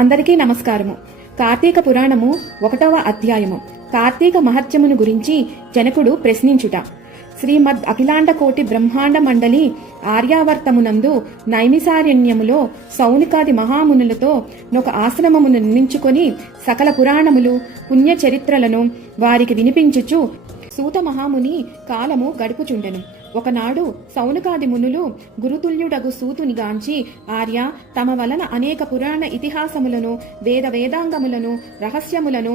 అందరికీ నమస్కారము. కార్తీక పురాణము 1వ అధ్యాయము. కార్తీక మహత్యమును గురించి జనకుడు ప్రశ్నించుట. శ్రీమద్ అఖిలాండ కోటి బ్రహ్మాండ మండలి ఆర్యావర్తమునందు నైమిసారణ్యములో సౌనికాది మహామునులతో నొక ఆశ్రమమును నిర్మించుకొని సకల పురాణములు పుణ్య చరిత్రలను వారికి వినిపించుచు సూత మహాముని కాలము గడుపుచుండెను. ఒకనాడు సౌనకాది మునులు గురుతుల్యుడగు సూతునిగాంచి, ఆర్య, తమ వలన అనేక పురాణ ఇతిహాసములను వేదాంగములను రహస్యములను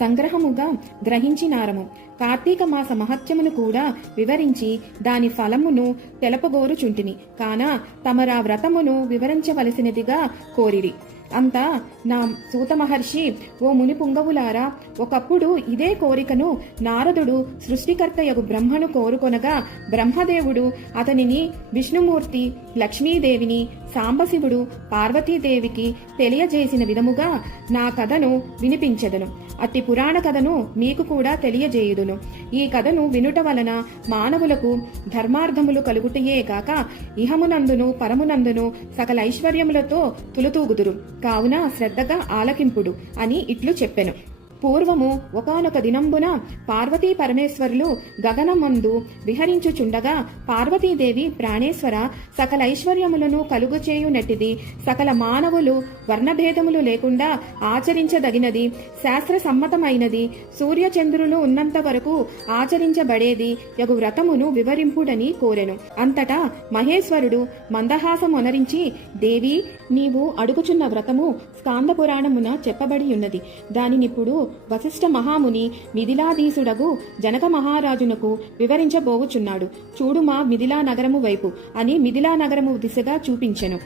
సంగ్రహముగా గ్రహించినారము. కార్తీక మాస మహత్యమును కూడా వివరించి దాని ఫలమును తెలపగోరుచుంటిని. కాన తమరా వ్రతమును వివరించవలసినదిగా కోరిరి. అంతా నా సూత మహర్షి, ఓ ముని పుంగవులారా, ఒకప్పుడు ఇదే కోరికను నారదుడు సృష్టికర్తయగు బ్రహ్మను కోరుకొనగా బ్రహ్మదేవుడు అతనిని విష్ణుమూర్తి, లక్ష్మీదేవిని, సాంబశివుడు పార్వతీదేవికి తెలియజేసిన విధముగా నా కథను వినిపించెదను. అట్టి పురాణ కథను మీకు కూడా తెలియజేయుదును. ఈ కథను వినుట వలన మానవులకు ధర్మార్థములు కలుగుటయే కాక ఇహమునందును పరమునందును సకల ఐశ్వర్యములతో తులుతూగుదురు. కావున శ్రద్ధగా ఆలకింపుడు అని ఇట్లు చెప్పెను. పూర్వము ఒకానొక దినంబున పార్వతీ పరమేశ్వరులు గగనమందు విహరించుచుండగా పార్వతీదేవి, ప్రాణేశ్వర, సకల ఐశ్వర్యములను కలుగుచేయునట్టిది, సకల మానవులు వర్ణభేదములు లేకుండా ఆచరించదగినది, శాస్త్ర సమ్మతమైనది, సూర్యచంద్రులు ఉన్నంత వరకు ఆచరించబడేది యగు వ్రతమును వివరింపుడని కోరెను. అంతటా మహేశ్వరుడు మందహాసమొనరించి, దేవి, నీవు అడుగుచున్న వ్రతము స్కాంద పురాణమున చెప్పబడి ఉన్నది. దానినిప్పుడు వశిష్ఠ మహాముని మిథిలాధీసుడగు జనక మహారాజునకు వివరించబోవుచున్నాడు. చూడుమా మిథిలా నగరము వైపు అని మిథిలా నగరము దిశగా చూపించెను.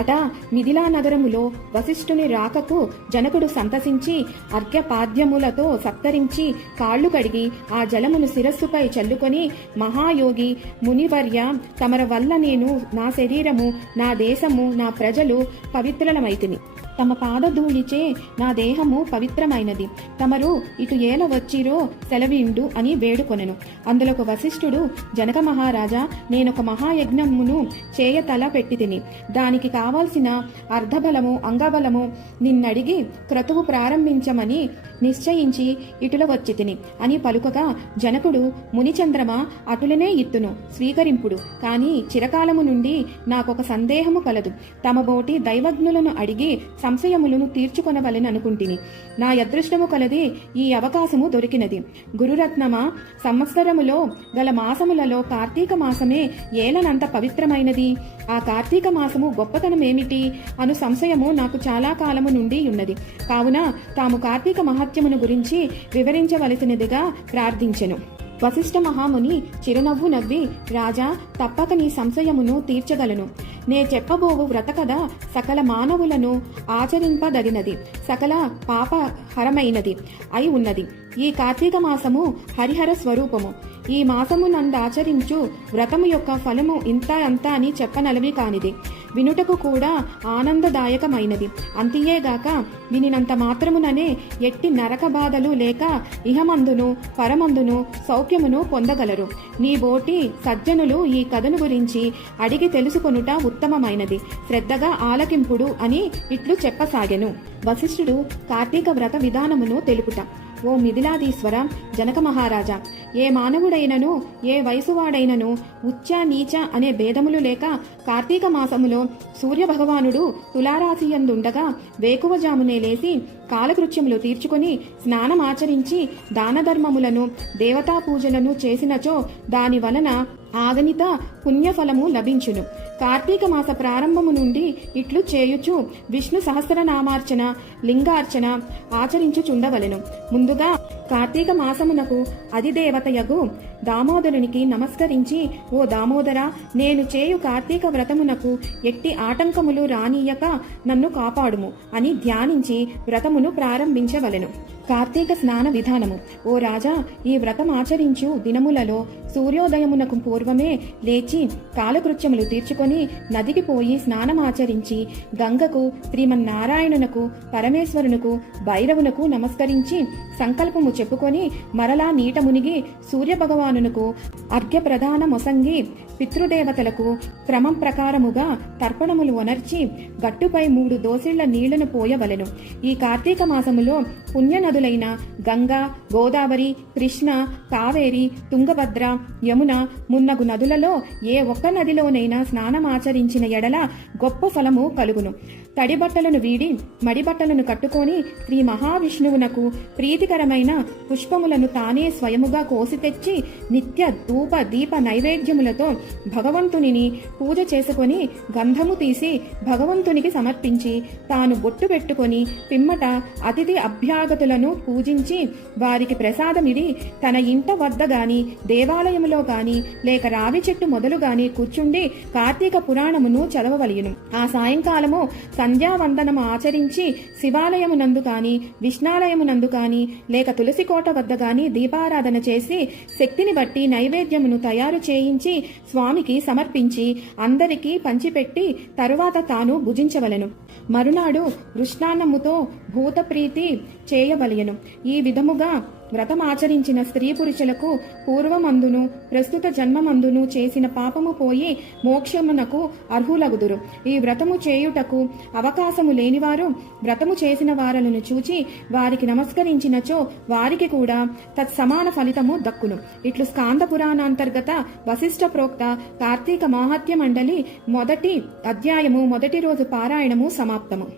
అట మిథిలా నగరములో వశిష్ఠుని రాకకు జనకుడు సంతసించి అర్ఘ్యపాద్యములతో సత్కరించి కాళ్లు కడిగి ఆ జలమును శిరస్సుపై చల్లుకొని, మహాయోగి మునివర్య, తమర వల్ల నేను, నా శరీరము, నా దేశము, నా ప్రజలు పవిత్రులమైతిని. తమ పాదధూళిచే నా దేహము పవిత్రమైనది. తమరు ఇటు ఏల వచ్చిరో సెలవిండు అని వేడుకొనెను. అందులోకి వశిష్ఠుడు, జనక మహారాజా, నేనొక మహాయజ్ఞమును చేయ తల పెట్టి తిని దానికి కావాల్సిన అర్ధబలము అంగబలము నిన్నడిగి క్రతువు ప్రారంభించమని నిశ్చయించి ఇటుల వచ్చి తిని అని పలుకగా, జనకుడు, మునిచంద్రమ, అటులనే ఇత్తును, స్వీకరింపుడు. కాని చిరకాలము నుండి నాకొక సందేహము కలదు. తమ బోటి దైవజ్ఞులను అడిగి సంశయములను తీర్చుకొనవలెననుకుంటిని. నా అదృష్టము కలది ఈ అవకాశము దొరికినది. గురురత్నమా, సంవత్సరములో గల మాసములలో కార్తీక మాసమే ఏలనంత పవిత్రమైనది. ఆ కార్తీక మాసము గొప్పతనమేమిటి అను సంశయము నాకు చాలా కాలము నుండి ఉన్నది. కావున తాము కార్తీక మహత్యమును గురించి వివరించవలసినదిగా ప్రార్థించెను. వశిష్ఠ మహాముని చిరునవ్వు నవ్వి, రాజా, తప్పక నీ సంశయమును తీర్చగలను. నే చెప్పబోవు వ్రత కథ సకల మానవులను ఆచరింపదగినది, సకల పాపహరమైనది అయి ఉన్నది. ఈ కార్తీక మాసము హరిహర స్వరూపము. ఈ మాసము నందాచరించు వ్రతము యొక్క ఫలము ఇంత అంత అని చెప్పనలవి కానిది, వినుటకు కూడా ఆనందదాయకమైనది. అంతియేగాక వినినంత మాత్రముననే ఎట్టి నరక బాధలు లేక ఇహమందును పరమందును సౌఖ్యమును పొందగలరు. నీ బోటి సజ్జనులు ఈ కథను గురించి అడిగి తెలుసుకొనుట ఉత్తమమైనది. శ్రద్ధగా ఆలకింపుడు అని ఇట్లు చెప్పసాగెను. వశిష్ఠుడు కార్తీక వ్రత విధానమును తెలుపుట. ఓ మిథిలాధీశ్వర, జనక మహారాజా, ఏ మానవుడైనను ఏ వయసువాడైనను ఉచ్చ నీచ అనే భేదములు లేక కార్తీక మాసములో సూర్య భగవానుడు తులారాశియందుండగా వేకువజామునే లేసి కాలకృత్యములు తీర్చుకొని స్నానమాచరించి దాన ధర్మములను దేవతా పూజలను చేసినచో దాని వలన ఆగనిత పుణ్యఫలము లభించును. కార్తీక మాస ప్రారంభము నుండి ఇట్లు చేయుచు విష్ణు సహస్రనామార్చన, లింగార్చన ఆచరించుచుండవలెను. ముందుగా కార్తీక మాసమునకు అధిదేవతయగు దామోదరునికి నమస్కరించి, ఓ దామోదర, నేను చేయు కార్తీక వ్రతమునకు ఎట్టి ఆటంకములు రానీయక నన్ను కాపాడుము అని ధ్యానించి వ్రతమును ప్రారంభించవలెను. కార్తీక స్నాన విధానము. ఓ రాజా, ఈ వ్రతం ఆచరించు దినములలో సూర్యోదయమునకు పూర్వమే లేచి కాలకృత్యములు తీర్చుకొని నదికి పోయి స్నానమాచరించి గంగకు, శ్రీమన్నారాయణునకు, పరమేశ్వరునకు, భైరవునకు నమస్కరించి సంకల్పము చెప్పుకొని మరలా నీట మునిగి సూర్యభగవాను భగవానునకు అర్ఘ్య ప్రదాన మొసంగి పితృదేవతలకు క్రమం ప్రకారముగా తర్పణములు ఒనర్చి గట్టుపై 3 దోసిళ్ల నీళ్లను పోయవలెను. ఈ కార్తీక మాసములో పుణ్యనదులైన గంగా, గోదావరి, కృష్ణ, కావేరి, తుంగభద్ర, యమున మున్నగు నదులలో ఏ ఒక్క నదిలోనైనా స్నానమాచరించిన ఎడల గొప్ప ఫలము కలుగును. తడి బట్టలను వీడి మడి బట్టలను కట్టుకొని శ్రీ మహావిష్ణువునకు ప్రీతికరమైన పుష్పములను తానే స్వయముగా కోసి తెచ్చి నిత్య ధూప దీప నైవేద్యములతో భగవంతునిని పూజ చేసుకొని గంధము తీసి భగవంతునికి సమర్పించి తాను బొట్టు పెట్టుకొని పిమ్మట అతిథి అభ్యాగతులను పూజించి వారికి ప్రసాదమిడి తన ఇంట వద్ద గాని దేవాలయములో గాని లేక రావి చెట్టు మొదలు గాని కూర్చుండి కార్తీక పురాణమును చదవవలయును. ఆ సాయంకాలము సంధ్యావందనము ఆచరించి శివాలయమునందు కాని విష్ణాలయమునందు కాని లేక తులసికోట వద్ద గాని దీపారాధన చేసి శక్తిని బట్టి నైవేద్యమును తయారు చేయించి స్వామికి సమర్పించి అందరికీ పంచిపెట్టి తరువాత తాను భుజించవలెను. మరునాడు వృష్ణాన్నముతో భూతప్రీతి చేయవలెను. ఈ విధముగా వ్రతమాచరించిన స్త్రీ పురుషులకు పూర్వమందును ప్రస్తుత జన్మమందును చేసిన పాపము పోయి మోక్షమునకు అర్హులగుదురు. ఈ వ్రతము చేయుటకు అవకాశము లేనివారు వ్రతము చేసిన వారలను చూచి వారికి నమస్కరించినచో వారికి కూడా తత్సమాన ఫలితము దక్కును. ఇట్లు స్కాంద పురాణాంతర్గత వశిష్ఠ ప్రోక్త కార్తీక మాహాత్మ్య మండలి మొదటి అధ్యాయము మొదటి రోజు పారాయణము సమాప్తము.